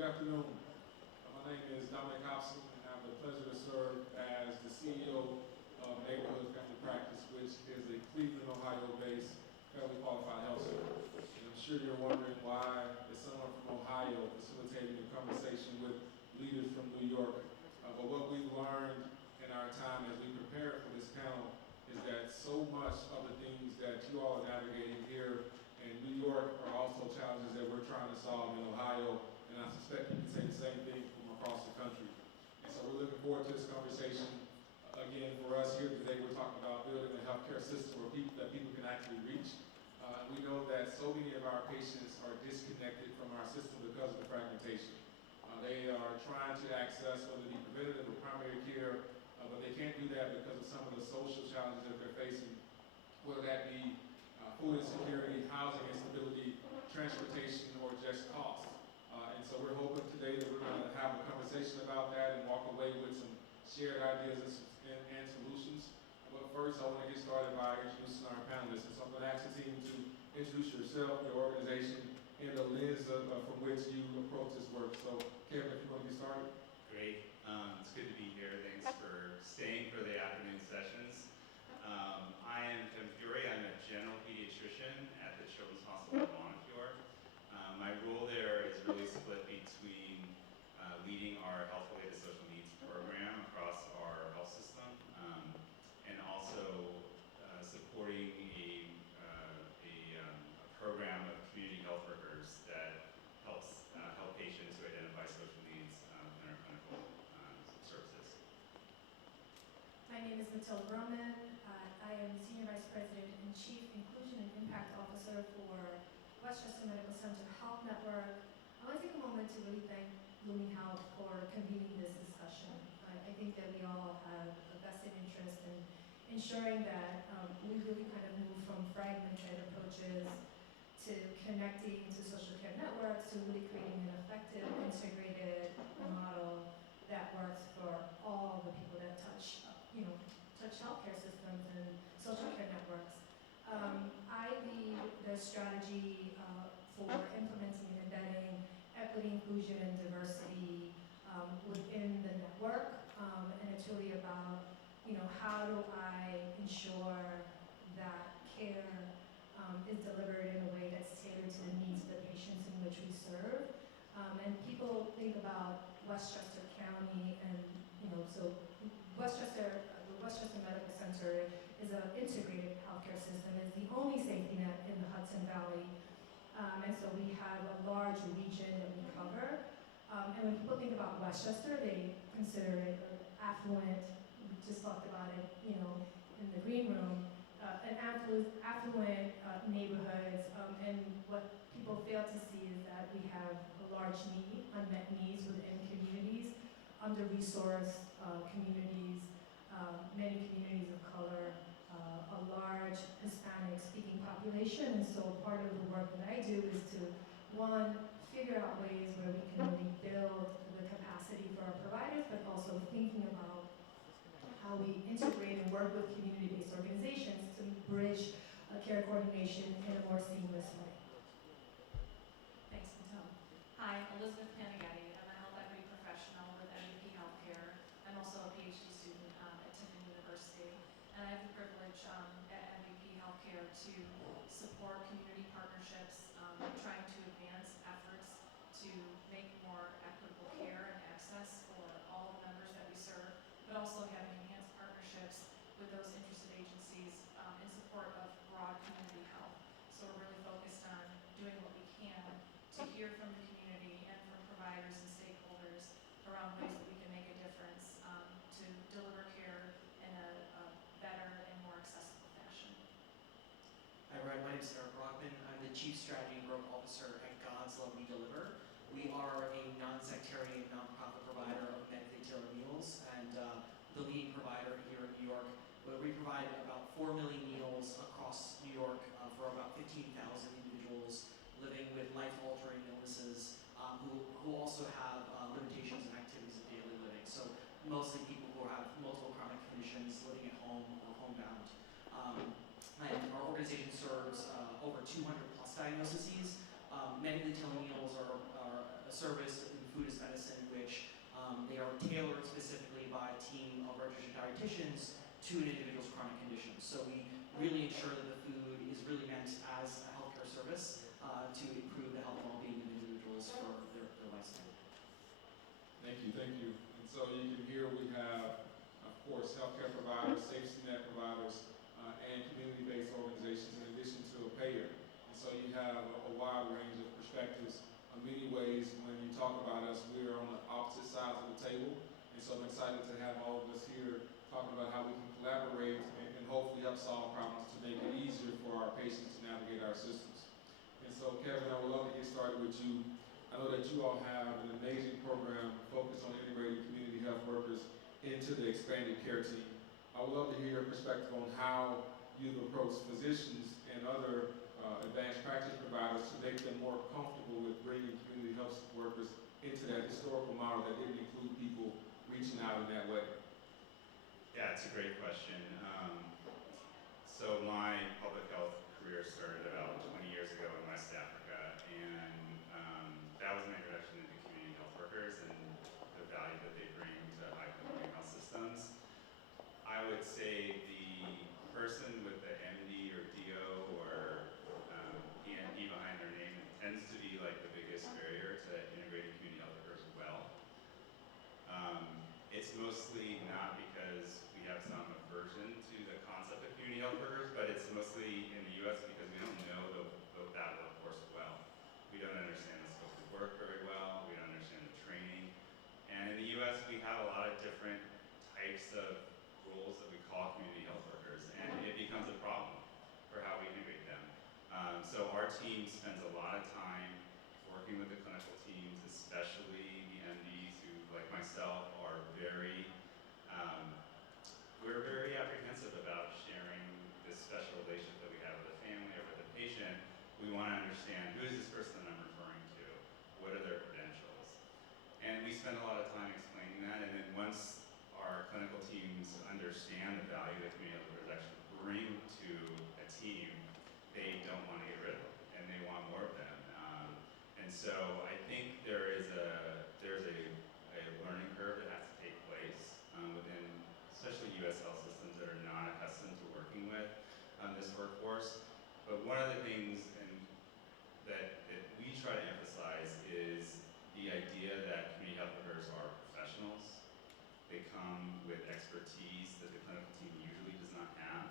Good afternoon. My name is Domonic, Hopson, and I have the pleasure to serve as the CEO of Neighborhood Family Practice, which is a Cleveland, Ohio-based family qualified health center. And I'm sure you're wondering why is someone from Ohio facilitating a conversation with leaders from New York. But what we've learned in our time as we prepare for this panel is that so much of the things that you all are navigating here in New York are also challenges that we're trying to solve in Ohio, and I suspect you can say the same thing from across the country. And so we're looking forward to this conversation. Again, for us here today, we're talking about building a healthcare system where people can actually reach. We know that so many of our patients are disconnected from our system because of the fragmentation. They are trying to access whether it be preventative or primary care, but they can't do that because of some of the social challenges that they're facing, whether that be food insecurity, housing instability, transportation, or just cost. And so we're hoping today that we're going to have a conversation about that and walk away with some shared ideas and solutions. But first, I want to get started by introducing our panelists. And so I'm going to ask the team to introduce yourself, your organization, and the lens from which you approach this work. So, Kevin, if you want to get started. Great. It's good to be here. Thanks for staying for the afternoon sessions. I am Kevin Fiori. I'm a general pediatrician at the Children's Hospital of Montefiore. My role there is really split between leading our health-related social needs program across our health system, and also supporting a program of community health workers that helps help patients who identify social needs in our clinical services. My name is Matilde, Román. I am the Senior Vice President and Chief Inclusion and Impact Officer for Westchester Medical Center Health Network. I want to take a moment to really thank Blooming Health for convening this discussion. I think that we all have a vested interest in ensuring that we really kind of move from fragmented approaches to connecting to social care networks, to really creating an effective, integrated model that works for all the people that touch healthcare systems and social care networks. I lead the strategy for implementing and embedding equity, inclusion, and diversity within the network, and it's really about, how do I ensure that care is delivered in a way that's tailored to the needs of the patients in which we serve. And people think about Westchester County and, so the Westchester Medical Center is an integrated healthcare system. It's the only safety net in the Hudson Valley. And so we have a large region that we cover. And when people think about Westchester, they consider it affluent. We just talked about it, in the green room. An affluent neighborhoods, and what people fail to see is that we have a large need, unmet needs within communities, under-resourced communities, many communities of color, a large Hispanic-speaking population, and so part of the work that I do is to, one, figure out ways where we can really build the capacity for our providers, but also thinking about how we integrate and work with community-based organizations to bridge care coordination in a more seamless way. Thanks, Matilde. Hi, Elisabeth Panighetti. I'm a health equity professional with MVP Healthcare. I'm also a PhD student at Tiffin University. And I have the privilege at MVP Healthcare to support community partnerships, trying to advance efforts to make more equitable care and access for all the members that we serve, but also having enhanced partnerships with those interested agencies in support of broad community health. So we're really focused on doing what we can to hear from the community and from providers and stakeholders around ways that we can make a difference to deliver care in a better and more accessible fashion. Hi, everyone. My name is Rochman. I'm the Chief Strategy and Growth Officer at God's Love We Deliver. We are a non-sectarian, nonprofit provider of medically tailored meals and the leading provider here in New York. But we provide about 4 million meals across New York for about 15,000 individuals living with life-altering illnesses who also have limitations in activities of daily living. So mostly people who have multiple chronic conditions living at home or homebound. And our organization serves over 200 plus diagnoses Medically meals are a service in food as medicine, which they are tailored specifically by a team of registered dietitians to an individual's chronic condition. So we really ensure that the food is really meant as a healthcare service to improve the health and well-being of individuals for their lifestyle. Thank you, thank you. And so you can hear we have, of course, healthcare providers, safety net providers, and community-based organizations in addition to a payer. And so you have a wide range of perspectives. In many ways, when you talk about us, we're on the opposite sides of the table. And so I'm excited to have all of us here talking about how we can collaborate and hopefully help solve problems to make it easier for our patients to navigate our systems. And so, Kevin, I would love to get started with you. I know that you all have an amazing program focused on integrating community health workers into the expanded care team. I would love to hear your perspective on how you've approached physicians and other advanced practice providers to make them more comfortable with bringing community health workers into that historical model that didn't include people reaching out in that way. Yeah, it's a great question. So my public health career started about 20 years ago in West Africa, and that was my introduction into community health workers and the value that they bring to high-performing health systems. I would say the person with the MD or DO or PNP behind their name tends to be like the biggest barrier to integrating community health workers well. It's mostly not because we have some aversion to the concept of community health workers, but it's mostly in the U.S. because we don't know that workforce well. We don't understand the scope of work very well. We don't understand the training. And in the U.S., we have a lot of different types of roles that we call community health workers, and it becomes a problem for how we integrate them. So our team spends a lot of time working with the clinical teams, especially the MDs who, like myself, are we're very apprehensive about sharing this special relationship that we have with the family or with the patient. We want to understand, who is this person that I'm referring to? What are their credentials? And we spend a lot of time explaining that, and then once our clinical teams understand the value that community health workers actually bring to a team, they don't want to get rid of them, and they want more of them. And so I think there's a learning curve that has to take place within, especially U.S. health systems that are not accustomed to working with this workforce. But one of the things that we try to emphasize is the idea that community health workers are professionals. They come with expertise that the clinical team usually does not have.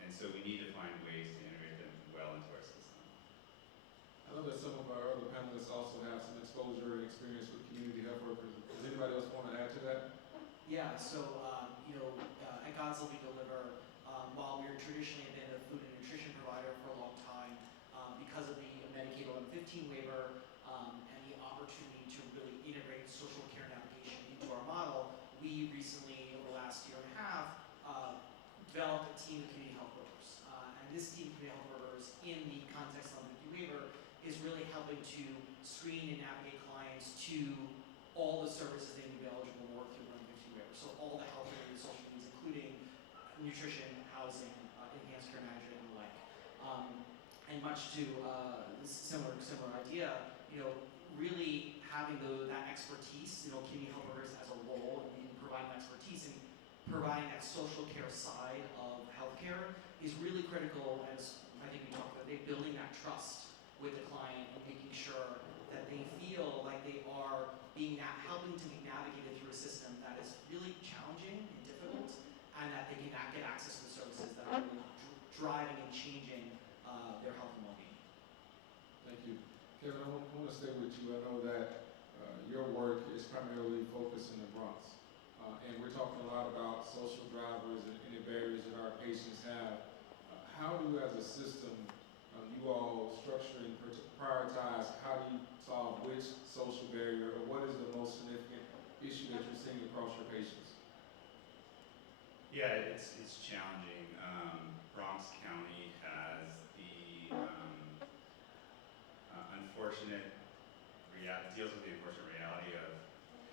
And so we need to find ways to integrate them well into our system. I know that some of our other panelists also have some exposure and experience with community health workers. Does anybody else want to add to that? Yeah, so at Godsell we deliver, while we're traditionally been a food and nutrition provider for a long time, because of the Medicaid 1115 waiver and the opportunity to really integrate social care navigation into our model, we recently, over the last year and a half, developed a team of community health workers. And this team of community health workers, in the context of the waiver, is really helping to screen and navigate clients to all the services they would be eligible to work through the 1115 waiver. So all the health-related social needs, including nutrition, housing, enhanced care management, and the like. And much to similar idea, really having that expertise, community health workers as a role in providing expertise and providing that social care side of healthcare is really critical, as I think we talked about, building that trust with the client and making sure that they feel like they are helping to be navigated through a system that is really challenging and difficult, and that they can get access to the services that are really driving and changing their health and well-being. Thank you. Kevin, I want to stay with you. I know that your work is primarily focused in the Bronx. And we're talking a lot about social drivers and any barriers that our patients have. How do, as a system, you all structure and prioritize how do you solve which social barrier, or what is the most significant issue that you're seeing across your patients? Yeah, it's challenging. Bronx County has the deals with the unfortunate reality of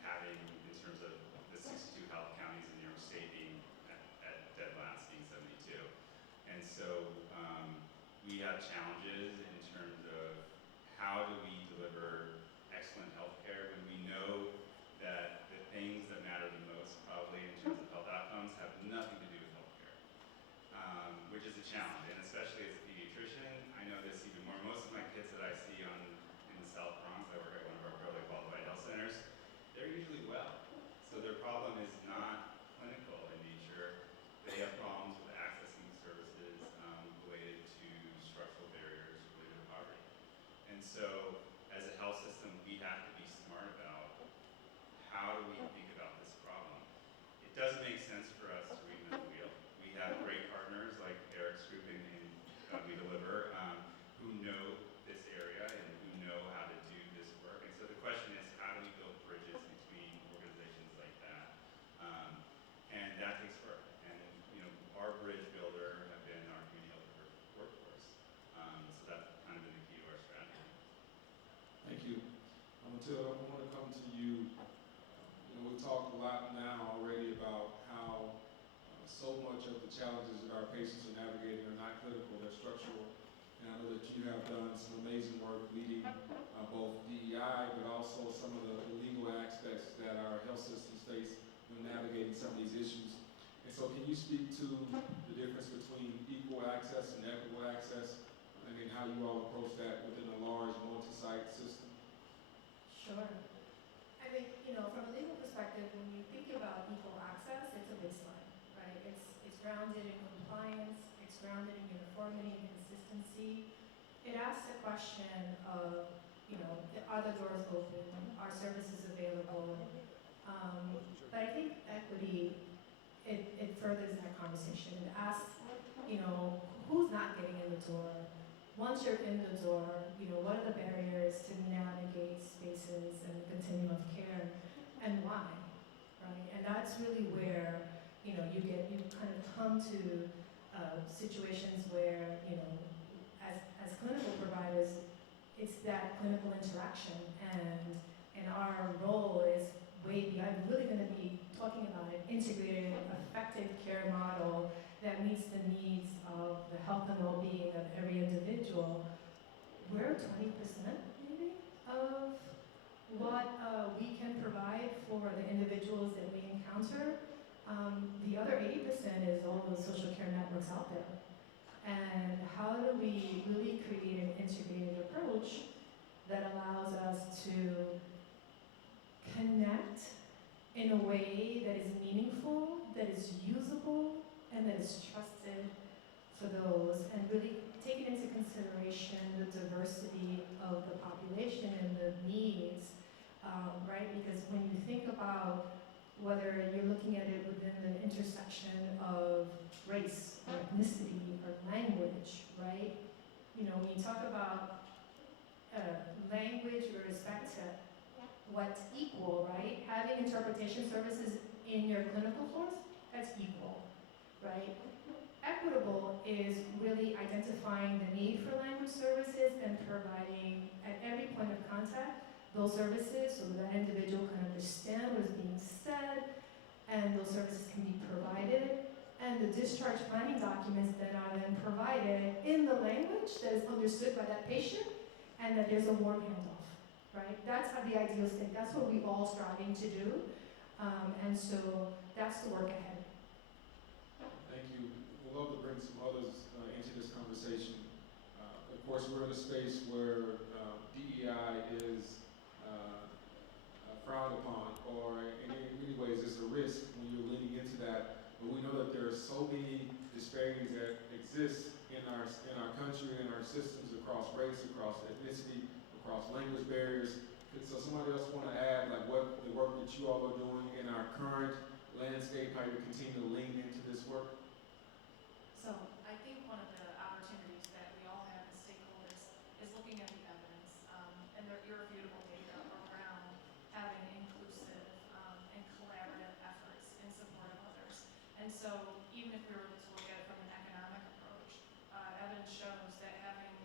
having, in terms of the 62 health counties in New York State being at dead last, being 72. And so we have challenges in terms of how do we deliver excellent healthcare when we know that the things that matter the most, probably in terms of health outcomes, have nothing to do with healthcare, which is a challenge. And especially as a pediatrician, I know this even more. Most of my kids that I see in the South Bronx, I work at one of our federally qualified health centers, they're usually well. So their problem is not clinical in nature. They have problems with accessing services related to structural barriers related to poverty. And so as a health system, we have to be smart about how do we think about this problem. It doesn't make sense for us to reinvent the wheel. We have great partners like Eric's group in We Deliver who know this area and who know how to do this work. And so the question is, how do we build bridges between organizations like that? And that takes work. And our bridge builder have been our community health workforce. So that's kind of been the key to our strategy. Thank you. Matilde, I want to come to you. We've talked a lot now already about how so much of the challenges that our patients are navigating are not clinical, they're structural. And I know that you have done some amazing work leading both DEI, but also some of the legal aspects that our health systems face when navigating some of these issues. And so can you speak to the difference between equal access and equitable access, and then how you all approach that within a large multi-site system? Sure. I think, from a legal perspective, when you think about equal access, it's a baseline, right? It's grounded in compliance, it's grounded in uniformity and consistency. It asks the question of, are the doors open? Are services available? But I think equity, it furthers that conversation. It asks, who's not getting in the door? Once you're in the door, what are the barriers to navigate spaces and the continuum of care, and why, right? And that's really where, you kind of come to situations where, as clinical providers, it's that clinical interaction, and our role is way beyond. I'm really going to be talking about an integrated, effective care model that meets the needs of the health and well-being of every individual. We're 20% maybe of what we can provide for the individuals that we encounter. The other 80% is all the social care networks out there. And how do we really create an integrated approach that allows us to connect in a way that is meaningful, that is usable, and that is trusted for those, and really take into consideration the diversity of the population and the needs, right? Because when you think about whether you're looking at it within the intersection of race or ethnicity or language, right? When you talk about language with respect to what's equal, right? Having interpretation services in your clinical floors, that's equal, right? Equitable is really identifying the need for language services and providing, at every point of contact, those services so that individual can understand what is being said, and those services can be provided, and the discharge planning documents then are then provided in the language that is understood by that patient, and that there's a warm handoff, right? That's how the ideal state. That's what we're all striving to do, and so that's the work ahead. Thank you. We'd love to bring some others into this conversation. Of course, we're in a space where DEI is frowned upon, or in many ways it's a risk when you're leaning into that. But we know that there are so many disparities that exist in our country, in our systems, across race, across ethnicity, across language barriers. So somebody else want to add what the work that you all are doing in our current landscape, how you continue to lean into this work? So I think one of the opportunities that we all have as stakeholders is looking at the evidence and the irrefutable data around having inclusive and collaborative efforts in support of others. And so even if we were to look at it from an economic approach, evidence shows that having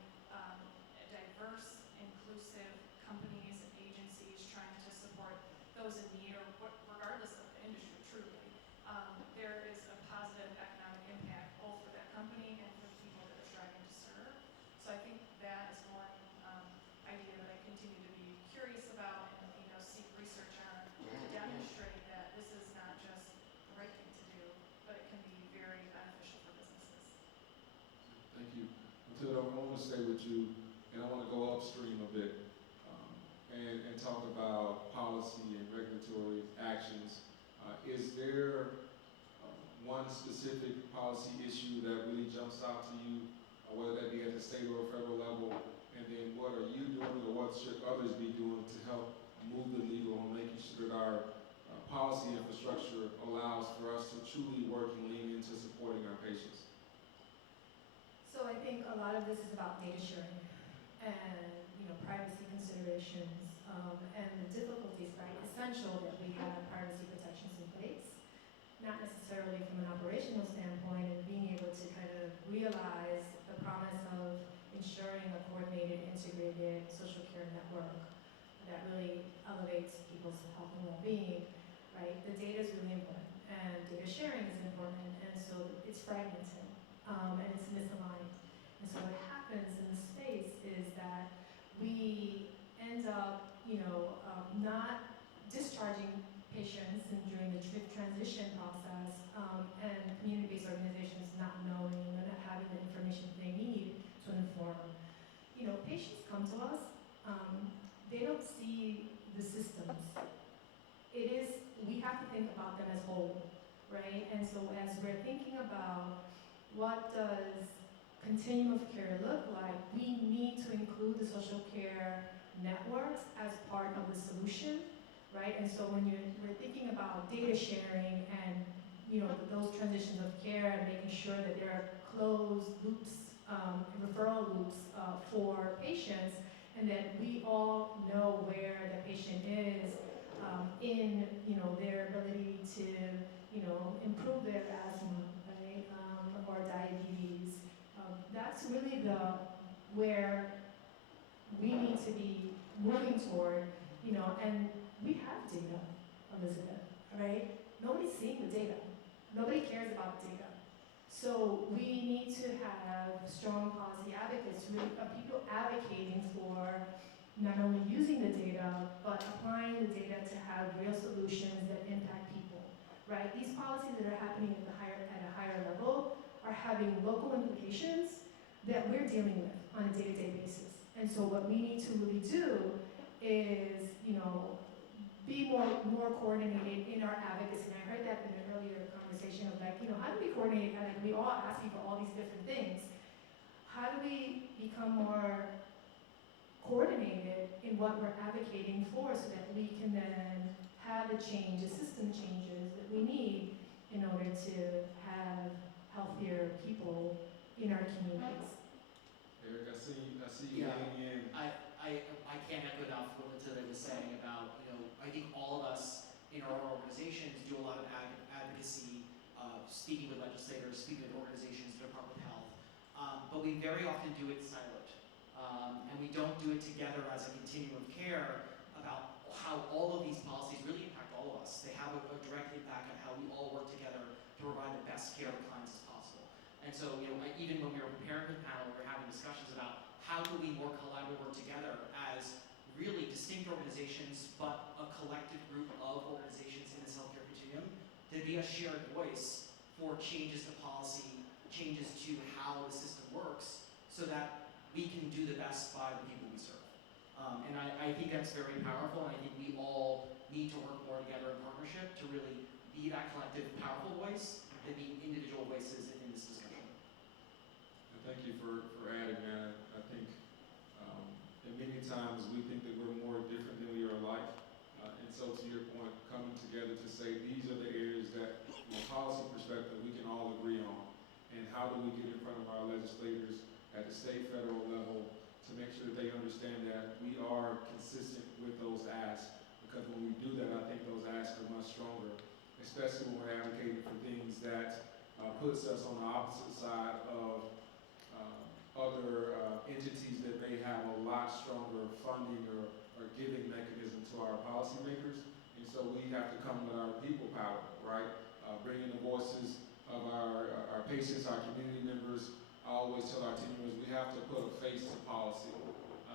diverse, inclusive companies and agencies trying to support those in need, or regardless of the industry, truly, there is a positive economic impact both for that company and for the people that it's striving to serve. So I think that is one idea Matilde, I want to stay with you, and I want to go upstream a bit and talk about policy and regulatory actions. Is there one specific policy issue that really jumps out to you, whether that be at the state or federal level? And then what are you doing, or what should others be doing to help move the needle on making sure that our policy infrastructure allows for us to truly work and lean into supporting our patients? So I think a lot of this is about data sharing and, privacy considerations, and the difficulties, right? Essential that we have privacy protections in place, not necessarily from an operational standpoint, and being able to kind of realize the promise of ensuring a coordinated, integrated social care network that really elevates people's health and well-being, right? The data is really important, and data sharing is important, and so it's fragmented, and it's misaligned. And so what happens in the space is that we end up, not discharging patients and during the transition process, and community-based organizations not knowing or not having the information they need to inform. Patients come to us, they don't see the systems. We have to think about them as whole, right? And so as we're thinking about what does continuum of care look like, we need to include the social care networks as part of the solution, right? And so when we're thinking about data sharing and those transitions of care and making sure that there are closed loops, referral loops for patients, and that we all know where the patient is in their ability to improve their asthma, right, or diabetes. That's really where we need to be moving toward, and we have data, Elisabeth, right? Nobody's seeing the data. Nobody cares about data. So we need to have strong policy advocates, really, people advocating for not only using the data, but applying the data to have real solutions that impact people, right? These policies that are happening at a higher level are having local implications that we're dealing with on a day-to-day basis. And so what we need to really do is, be more coordinated in our advocacy. And I heard that in an earlier conversation of how do we coordinate? We all asking for all these different things. How do we become more coordinated in what we're advocating for so that we can then have the system changes that we need in order to have healthier people in our communities? Eric, I see you weighing in. I can't echo enough what Matilde was saying about, I think all of us in our organizations do a lot of advocacy, speaking with legislators, speaking with organizations, the Department of Health, but we very often do it siloed. And we don't do it together as a continuum of care about how all of these policies really impact all of us. They have a direct impact on how we all work together to provide the best care to clients as possible. And so, even when we were preparing for the panel, we were having discussions about how do we more collaboratively work together as really distinct organizations, but a collective group of organizations in this healthcare continuum to be a shared voice for changes to policy, changes to how the system works, so that we can do the best by the people we serve. And I think that's very powerful, and I think we all need to work more together in partnership to really be that collective, powerful voice than be individual voices in this discussion. And thank you for adding that. I think and many times we think that we're more different than we are alike. And so to your point, coming together to say these are the areas that from a policy perspective we can all agree on. And how do we get in front of our legislators at the state, federal level to make sure that they understand that we are consistent with those asks, because when we do that, I think those asks are much stronger, especially when we're advocating for things that puts us on the opposite side of other entities that may have a lot stronger funding or giving mechanism to our policymakers. And so we have to come with our people power, right? Bringing the voices of our patients, our community members. I always tell our team members we have to put a face to policy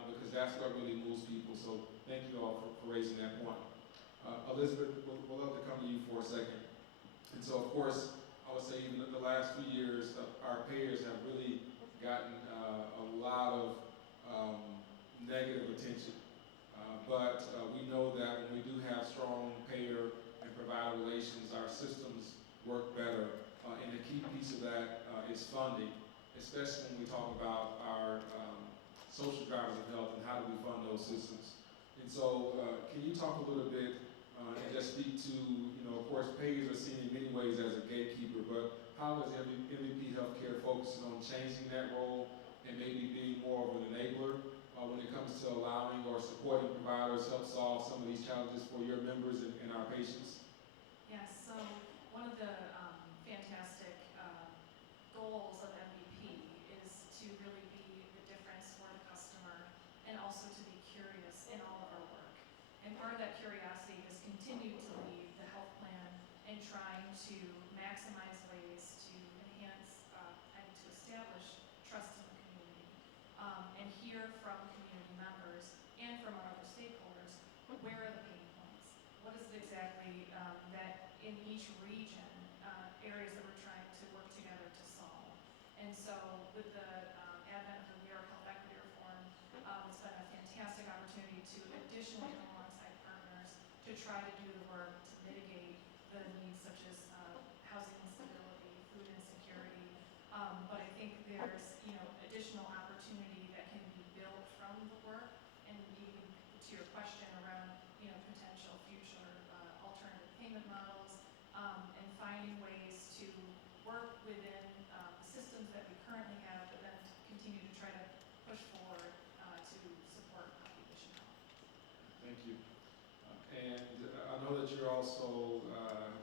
because that's what really moves people. So thank you all for raising that point. Elisabeth, we'll love to come to you for a second. And so, of course, I would say even in the last few years, our payers have really gotten a negative attention. But we know that when we do have strong payer and provider relations, our systems work better. And a key piece of that is funding, especially when we talk about our social drivers of health and how do we fund those systems. And so can you talk a little bit and just speak to, of course, payers are seen in many ways as a gatekeeper, but how is MVP Healthcare focusing on changing that role and maybe being more of an enabler when it comes to allowing or supporting providers help solve some of these challenges for your members and our patients? Yes, so one of the fantastic goals of MVP is to really be the difference for the customer and also to be curious in all of our work. And part of that curiosity has continued to lead the health plan in trying to maximize ways to enhance and to establish trust in the community and hear from community members and from our other stakeholders, where are the pain points? What is it exactly that in each region, areas that we're trying to work together to solve? And so with the advent of the New York Health Equity Reform, it's been a fantastic opportunity to additionally come alongside partners to try to do the work to mitigate the needs such as housing instability, food insecurity. But I think there's additional opportunity that can be built from the work, and even to your question around potential future alternative payment models, and finding ways to work within the systems that we currently have, but then to continue to try to push forward to support population health. Thank you. And I know that you're also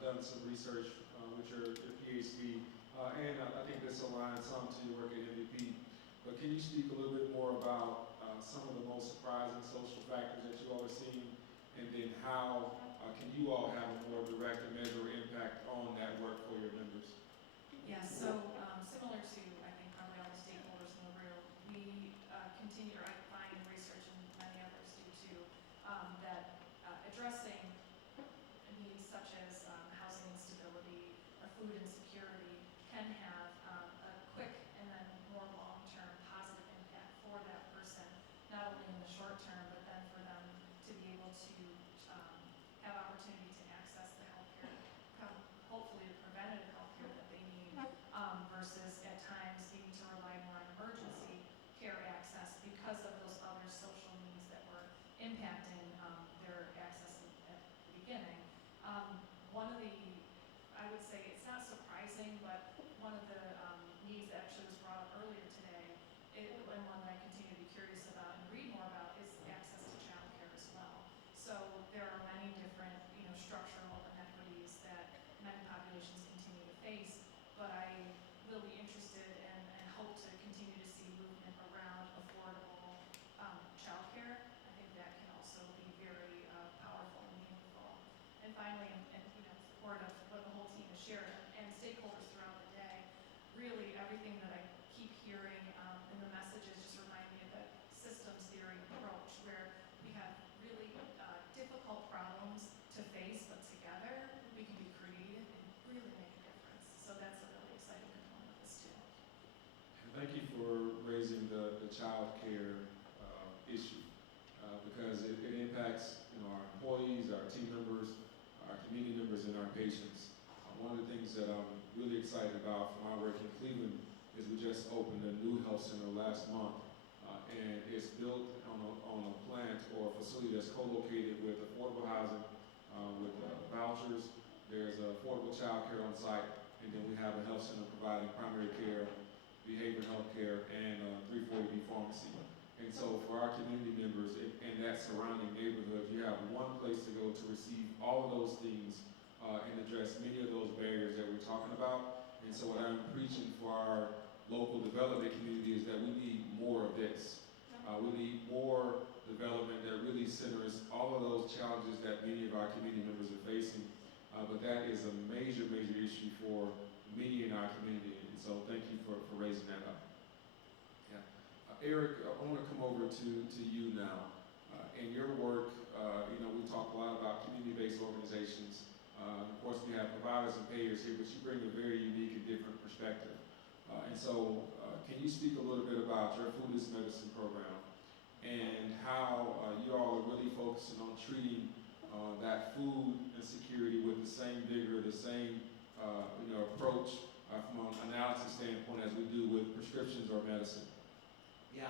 done some research with your PhD, and I think this aligns some to your work at MVP. But can you speak a little bit more about some of the most surprising social factors that you all are seeing, and then how can you all have a more direct and measurable impact on that work for your members? Yes, so similar to, I think, probably all the stakeholders in the room, we continue, or I find in research, and many others do too, that addressing needs such as housing instability or food insecurity can have a quick and then more long-term positive impact for that person, not only in the short term, but then for them to be able to have opportunity to access the healthcare, hopefully the preventative healthcare that they need, versus at times needing to rely more on emergency care access because of those other social needs that were impacting their access at the beginning. One of the, I would say it's not surprising, but one of the needs that actually was brought up earlier today, and one that I continue to be curious about and read more about, is access to childcare as well. So there are many different, structural inequities that many populations continue to face, but I will be interested and hope to continue to see movement around affordable childcare. I think that can also be very powerful and meaningful. And finally, and support of what the whole team has shared and stakeholders throughout the day, really everything that I keep hearing in the messages just remind me of that systems theory approach, where we have really difficult problems to face, but together we can be creative and really make a difference. So that's a really exciting component of this too. And thank you for raising the child care issue because it impacts our employees, our team members, our community members, and our patients. One of the things that I'm really excited about from our work in Cleveland is we just opened a new health center last month, and it's built on a plant or a facility that's co-located with affordable housing, with vouchers. There's affordable child care on site, and then we have a health center providing primary care, behavioral health care, and 340B pharmacy. And so for our community members in that surrounding neighborhood, you have one place to go to receive all of those things and address many of those barriers that we're talking about. And so what I'm preaching for our local development community is that we need more of this. We need more development that really centers all of those challenges that many of our community members are facing. But that is a major, major issue for many in our community. And so thank you for raising that up. Yeah. Eric, I want to come over to you now. In your work, we talk a lot about community-based organizations. Of course, we have providers and payers here, but you bring a very unique and different perspective. And so, can you speak a little bit about your food is medicine program and how you all are really focusing on treating that food insecurity with the same vigor, the same approach from an analysis standpoint as we do with prescriptions or medicine. Yeah,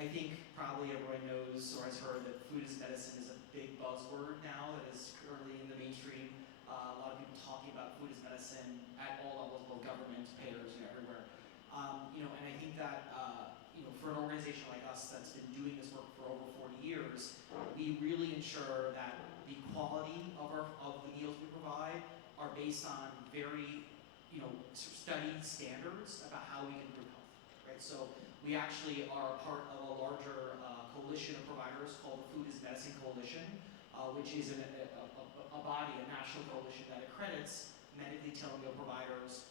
I think probably everyone knows or has heard that food as medicine is a big buzzword now that is currently in the mainstream. A lot of people talking about food as medicine at all levels, both government, payers, everywhere. And I think that for an organization like us that's been doing this work for over 40 years, we really ensure that the quality of the meals we provide are based on very studied standards about how we can improve health. Right? So we actually are a part of a larger coalition of providers called the Food is Medicine Coalition, which is a body, a national coalition that accredits medically tailored meal providers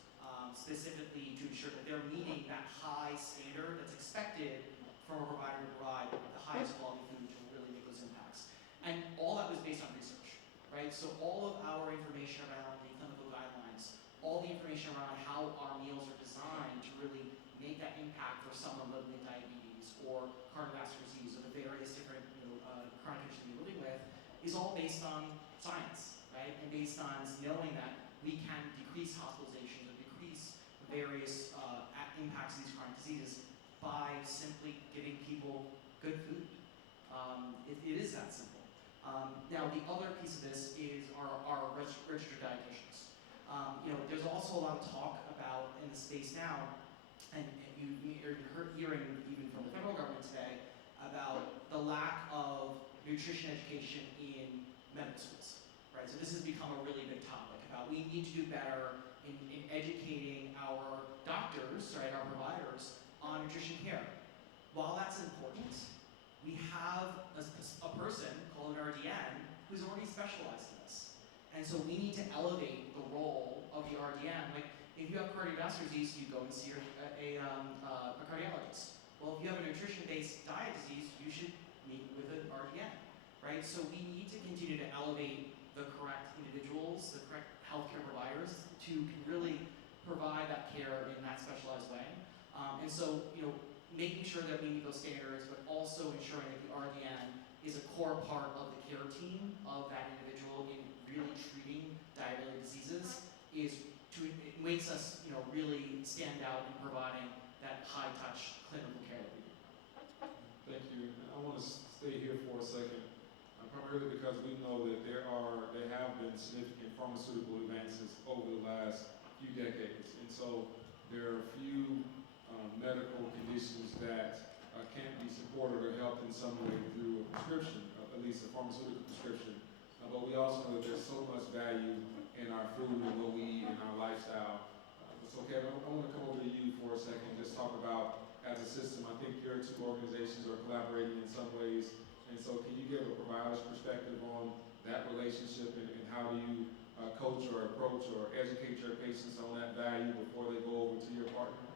specifically to ensure that they're meeting that high standard that's expected from a provider to provide the highest quality food to really make those impacts. And all that was based on research, right? So all of our information around the clinical guidelines, all the information around how our meals are designed to really make that impact for someone living with diabetes or cardiovascular disease or the various different chronic conditions you're living with is all based on science, right? And based on knowing that we can decrease hospitalizations or decrease various impacts of these chronic diseases by simply giving people good food. It is that simple. Now, the other piece of this is our registered dietitians. There's also a lot of talk about in the space now, and you're hearing even from the federal government today about the lack of nutrition education in medical schools, right? So this has become a really big topic about we need to do better in educating our doctors, right, our providers on nutrition care. While that's important, we have a person called an RDN who's already specialized in this. And so we need to elevate the role of the RDN. Like, if you have cardiovascular disease, you go and see a cardiologist. Well, if you have a nutrition-based diet disease, you should meet with an RDN, right? So we need to continue to elevate the correct individuals, the correct healthcare providers to really provide that care in that specialized way. And so, making sure that we meet those standards, but also ensuring that the RDN is a core part of the care team of that individual in really treating diabetic diseases it makes us, really stand out in providing that high-touch clinical care that we do. Thank you. I want to stay here for a second, primarily because we know that there have been significant pharmaceutical advances over the last few decades, and so there are a few medical conditions that can't be supported or helped in some way through a prescription, at least a pharmaceutical prescription. But we also know that there's so much value in our food and what we eat and our lifestyle. So Kevin, I want to come over to you for a second and just talk about, as a system, I think your two organizations are collaborating in some ways. And so can you give a provider's perspective on that relationship and how do you coach or approach or educate your patients on that value before they go over to your partner?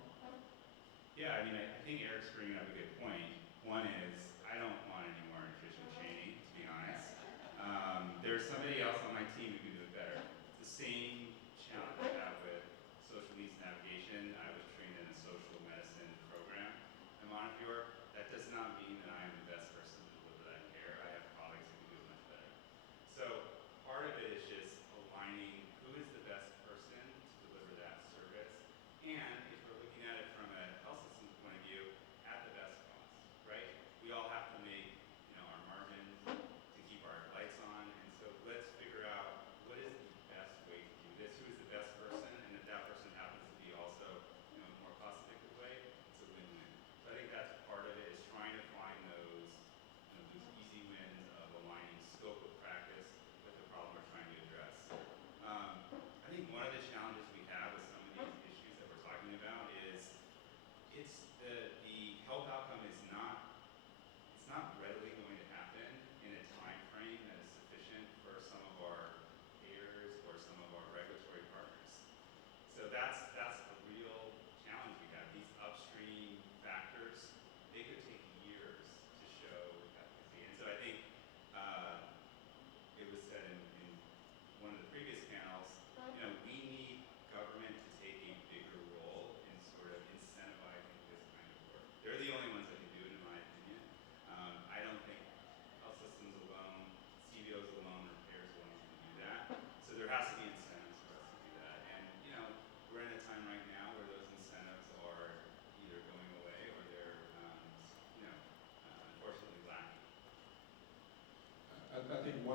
Yeah, I think Eric's bringing up a good point. One is, I don't want any more nutrition training, to be honest. There's somebody else on my team who can do it better. It's the same challenge I have with social needs navigation. I was trained in a social medicine program in Montefiore. That does not mean that I am the best person to deliver that care. I have colleagues who can do it much better. So part of it is just aligning who is the best person to deliver that service, and if we're looking at it from a health system point of view, at the best cost, right? We all have to make our margins to keep our lights on, and so let's figure out what is the best way to do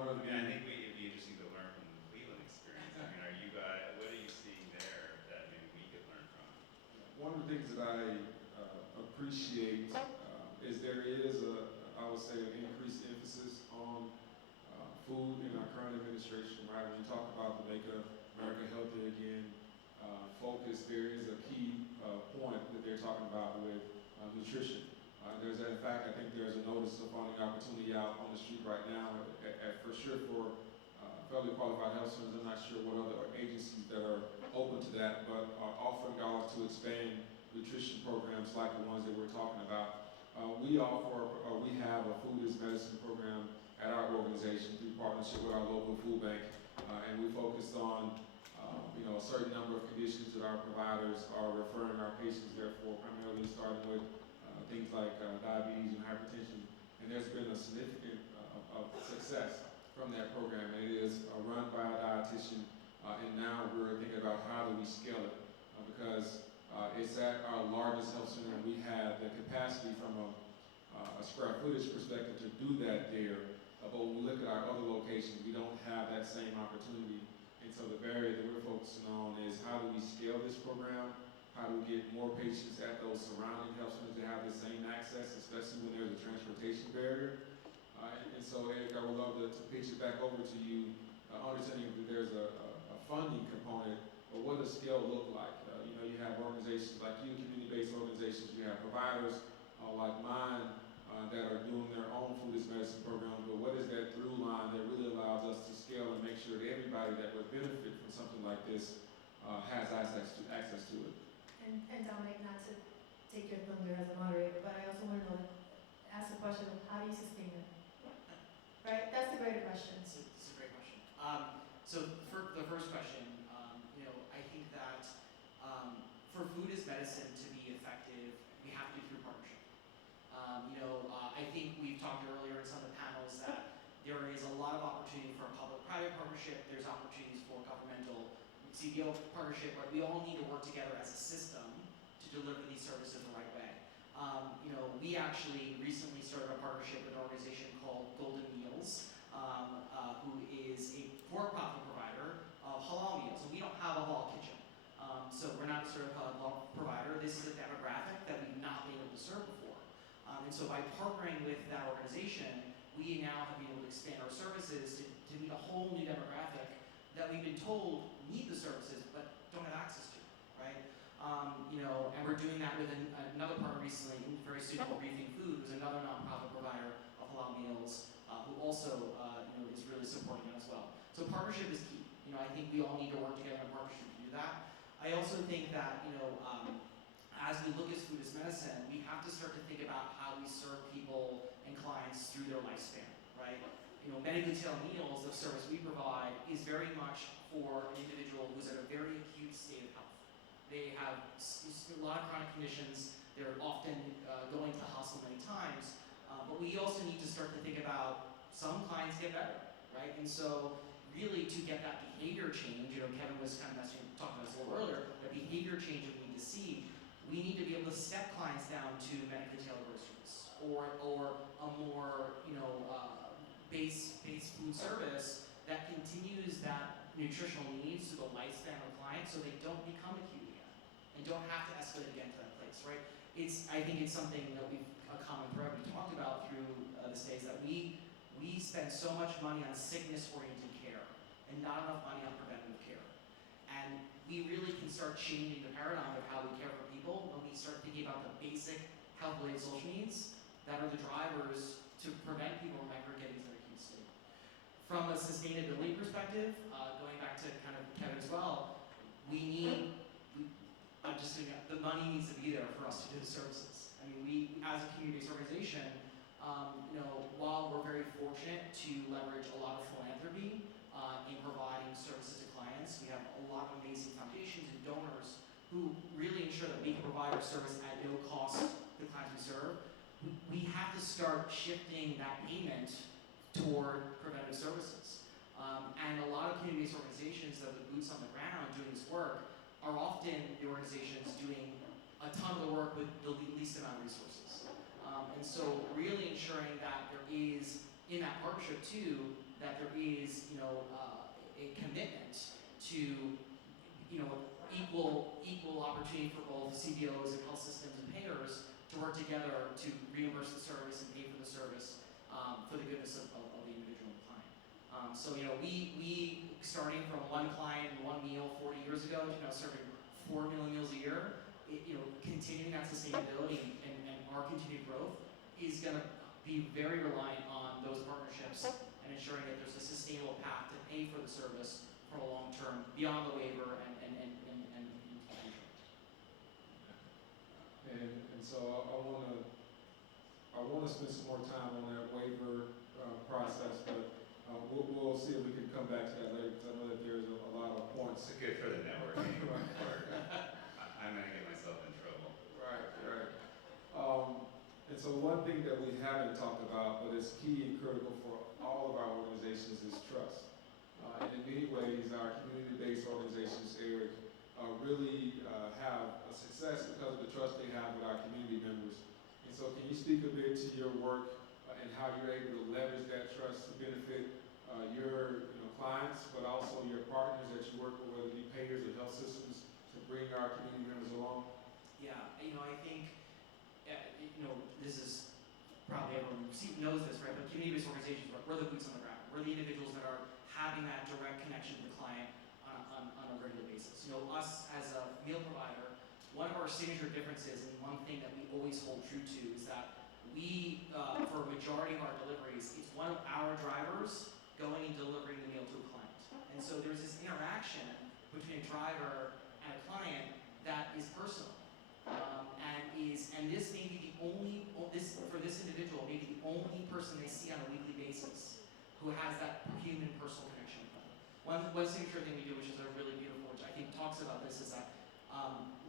one of the I think it'd be interesting to learn from the Cleveland experience. I mean, are you guys, what are you seeing there that maybe we could learn from? one of the things that I appreciate is there is I would say, an increased emphasis on food in our current administration, right? When you talk about the Make America Healthy Again focus, there is a key point that they're talking about with nutrition. In fact, I think there's a notice of funding opportunity out on the street right now, for sure for federally qualified health centers. I'm not sure what other agencies that are open to that, but are offering dollars to expand nutrition programs like the ones that we're talking about. We have a food is medicine program at our organization through partnership with our local food bank, and we focused on a certain number of conditions that our providers are referring our patients there for, primarily starting with things like diabetes and hypertension. And there's been a significant of success from that program. It is run by a dietitian, and now we're thinking about how do we scale it, because it's at our largest health center, and we have the capacity from a square footage perspective to do that there. But when we look at our other locations, we don't have that same opportunity. And so the barrier that we're focusing on is how do we scale this program? How do we get more patients at those surrounding health centers to have the same access, especially when there's a transportation barrier? And so, Eric, I would love to pitch it back over to you, understanding that there's a funding component, but what does scale look like? You have organizations like you, community-based organizations, you have providers like mine that are doing their own food is medicine programs, but what is that through line that really allows us to scale and make sure that everybody that would benefit from something like this has access to it? And Dominic, not to take your thunder as a moderator, but I also want to ask the question of how do you sustain it? Right? That's the greater question. It's a great question. So for the first question, I think that for food is medicine to be effective, we have to do through partnership. I think we've talked earlier in some of the panels that there is a lot of opportunity for a public-private partnership. There's opportunities for governmental CBO partnership, but we all need to work together as a system to deliver these services the right way. We actually recently started a partnership with an organization called Golden Meals, who is a for-profit provider of halal meals. And we don't have a halal kitchen. So we're not a certified halal provider. This is a demographic that we've not been able to serve before. And so by partnering with that organization, we now have been able to expand our services to meet a whole new demographic that we've been told need the services but don't have access to, right? And we're doing that with another partner recently, very soon called Reefing Food, who's another nonprofit provider of halal meals, who also is really supporting it as well. So partnership is key. I think we all need to work together in partnership to do that. I also think that as we look at food as medicine, we have to start to think about how we serve people and clients through their lifespan, right? Medically tailored meals, the service we provide, is very much for an individual who's at a very acute state of health. They have a lot of chronic conditions. They're often going to the hospital many times. But we also need to start to think about some clients get better, right? And so really to get that behavior change, Kevin was kind of talking about this a little earlier, the behavior change that we need to see, we need to be able to step clients down to medically tailored groceries or a more base food service that continues that nutritional needs to the lifespan of the client so they don't become acute again and don't have to escalate again to that place, right? I think it's something that a common thread we talked about through this day is that we spend so much money on sickness-oriented care and not enough money on preventative care. And we really can start changing the paradigm of how we care for people when we start thinking about the basic health-related social needs that are the drivers to prevent people from ever getting to their acute state. From a sustainability perspective, going back to kind of Kevin as well, the money needs to be there for us to do the services. I mean, we, as a community-based organization, while we're very fortunate to leverage a lot of philanthropy in providing services to clients, we have a lot of amazing foundations and donors who really ensure that we can provide our service at no cost to the clients we serve. We have to start shifting that payment toward preventive services. And a lot of community-based organizations that have the boots on the ground doing this work are often the organizations doing a ton of the work with the least amount of resources. And so really ensuring that there is, in that partnership too, that there is, a commitment to, equal opportunity for both CBOs and health systems and payers to work together to reimburse the service and pay for the service for the goodness of the individual client. So, we starting from one client and one meal 40 years ago to now serving 4 million meals a year, continuing that sustainability and our continued growth is going to be very reliant on those partnerships and ensuring that there's a sustainable path to pay for the service for a long term beyond the waiver and so I want to spend some more time on that waiver process, but we'll see if we can come back to that later, because I know that there's a lot of points. It's good for the networking part. I'm going to get myself in trouble. Right. And so one thing that we haven't talked about, but is key and critical for all of our organizations, is trust. And in many ways, our community-based organizations, Eric, really have a success because of the trust they have with our community members. And so can you speak a bit to your work and how you're able to leverage that trust to benefit your clients, but also your partners that you work with, whether it be payers or health systems, to bring our community members along? Yeah, I think, this is probably everyone knows this, right? But community-based organizations, we're the boots on the ground. We're the individuals that are having that direct connection with the client on a regular basis. Us as a meal provider, one of our signature differences and one thing that we always hold true to is that we, for a majority of our deliveries, it's one of our drivers going and delivering the meal to a client. And so there's this interaction between a driver and a client that is personal. And this may be the only, for this individual, maybe the only person they see on a weekly basis who has that human personal connection with them. One signature thing we do, which is really beautiful, which I think talks about this, is that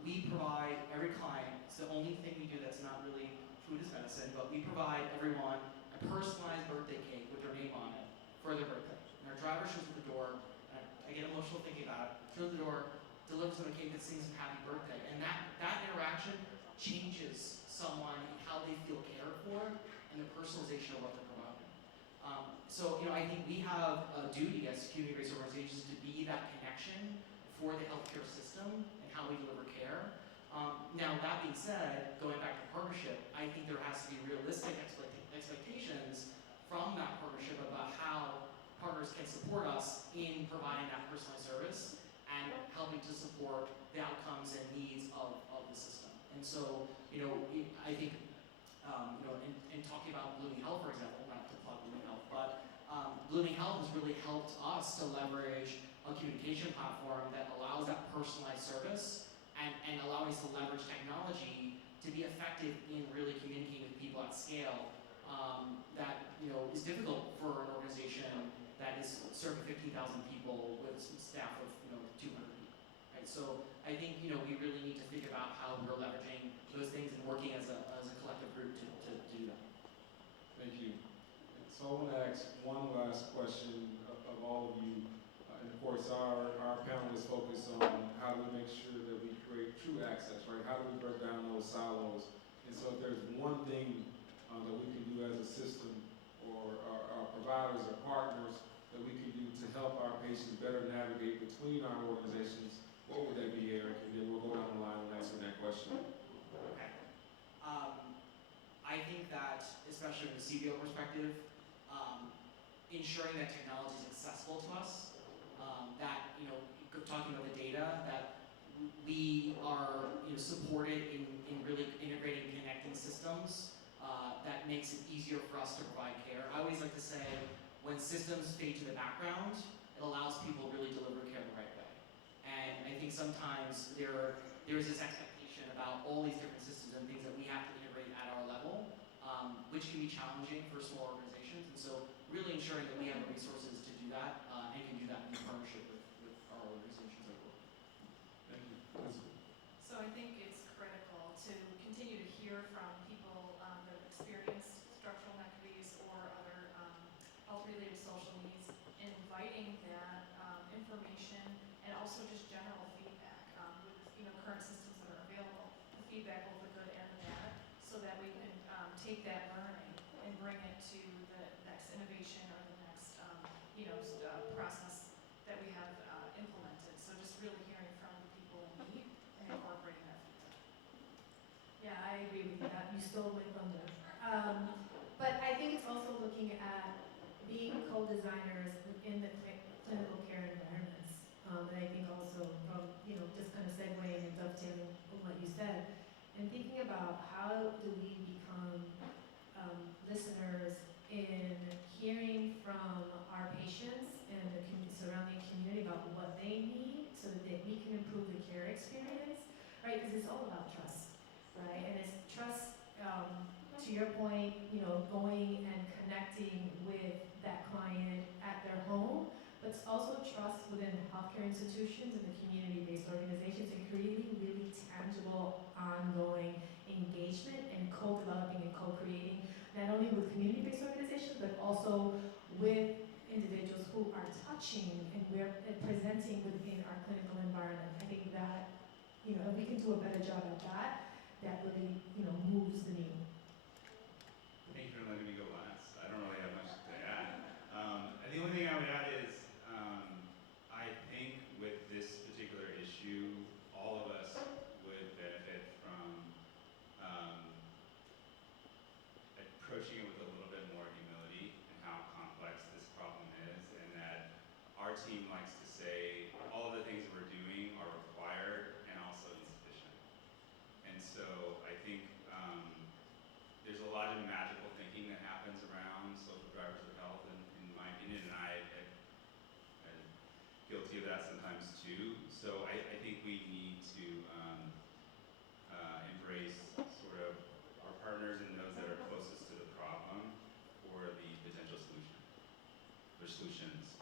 we provide every client, it's the only thing we do that's not really food is medicine, but we provide everyone a personalized birthday cake with their name on it for their birthday. And our driver shows at the door, and I get emotional thinking about it, shows at the door, delivers them a cake that sings them happy birthday. And that interaction changes someone and how they feel cared for and the personalization of what they're providing. So, I think we have a duty as community-based organizations to be that connection for the healthcare system and how we deliver care. Now, that being said, going back to partnership, I think there has to be realistic expectations from that partnership about how partners can support us in providing that personalized service and helping to support the outcomes and needs of the system. And so, I think, in talking about Blooming Health, for example, not to plug Blooming Health, but Blooming Health has really helped us to leverage a communication platform that allows that personalized service and allowing us to leverage technology to be effective in really communicating with people at scale that, is difficult for an organization that is serving 15,000 people with some staff of, 200 people, right? So I think, we really need to think about how we're leveraging those things and working as a collective group to do that. Thank you. So I want to ask one last question of all of you. And of course, our panel is focused on how do we make sure that we create true access, right? How do we break down those silos? And so if there's one thing that we can do as a system or our providers or partners that we can do to help our patients better navigate between our organizations, what would that be, Eric? And then we'll go down the line and answer that question. Okay. I think that, especially from the CBO perspective, ensuring that technology is accessible to us, that, talking about the data, that we are supported in really integrating and connecting systems that makes it easier for us to provide care. I always like to say, when systems fade to the background, it allows people to really deliver care the right way. And I think sometimes there's this expectation about all these different systems and things that we have to integrate at our level, which can be challenging for small organizations. And so really ensuring that we have the resources to do that and can do that in partnership with our organizations as well. Thank you. So I think it's critical to continue to hear from people that have experienced structural inequities or other health-related social needs, inviting that information and also just general feedback with current systems that are available, the feedback, both the good and the bad, so that we can take that learning and bring it to the next innovation or the next process that we have implemented. So just really hearing from the people in need and incorporating that feedback. Yeah, I agree with that. You stole my thunder. But I think it's also looking at being co-designers within the clinical care environments. And I think also from, just kind of segueing and dovetailing on what you said, and thinking about how do we become listeners in hearing from our patients and the surrounding community about what they need so that we can improve the care experience, right? Because it's all about trust, right? And it's trust, to your point, going and connecting with that client at their home, but it's also trust within healthcare institutions and the community-based organizations and creating really tangible, ongoing engagement and co-developing and co-creating, not only with community-based organizations, but also with individuals who are touching and we're presenting within our clinical environment. I think that, if we can do a better job at that, that really, moves the needle. Thank you for letting me go last. I don't really have much to add. And the only thing I would add is, I think with this particular issue, all of us would benefit from approaching it with a little bit more humility in how complex this problem is, and that our team likes to say all of the things that we're doing are required and also insufficient. And so I think there's a lot of magical thinking that happens around social drivers of health, in my opinion, and I'm guilty of that sometimes too. So I think we need to embrace sort of our partners and those that are closest to the problem for the potential solution or solutions.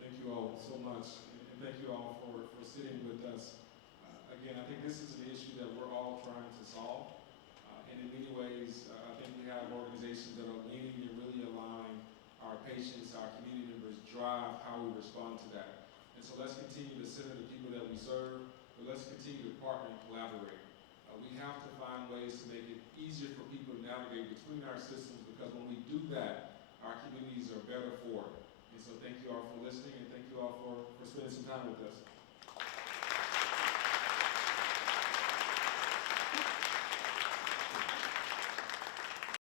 Thank you all so much, and thank you all for sitting with us. Again, I think this is an issue that we're all trying to solve. And in many ways, I think we have organizations that are leaning and really allowing our patients, our community members drive how we respond to that. And so let's continue to center the people that we serve, but let's continue to partner and collaborate. We have to find ways to make it easier for people to navigate between our systems, because when we do that, our communities are better for it. And so thank you all for listening, and thank you all for spending some time with us.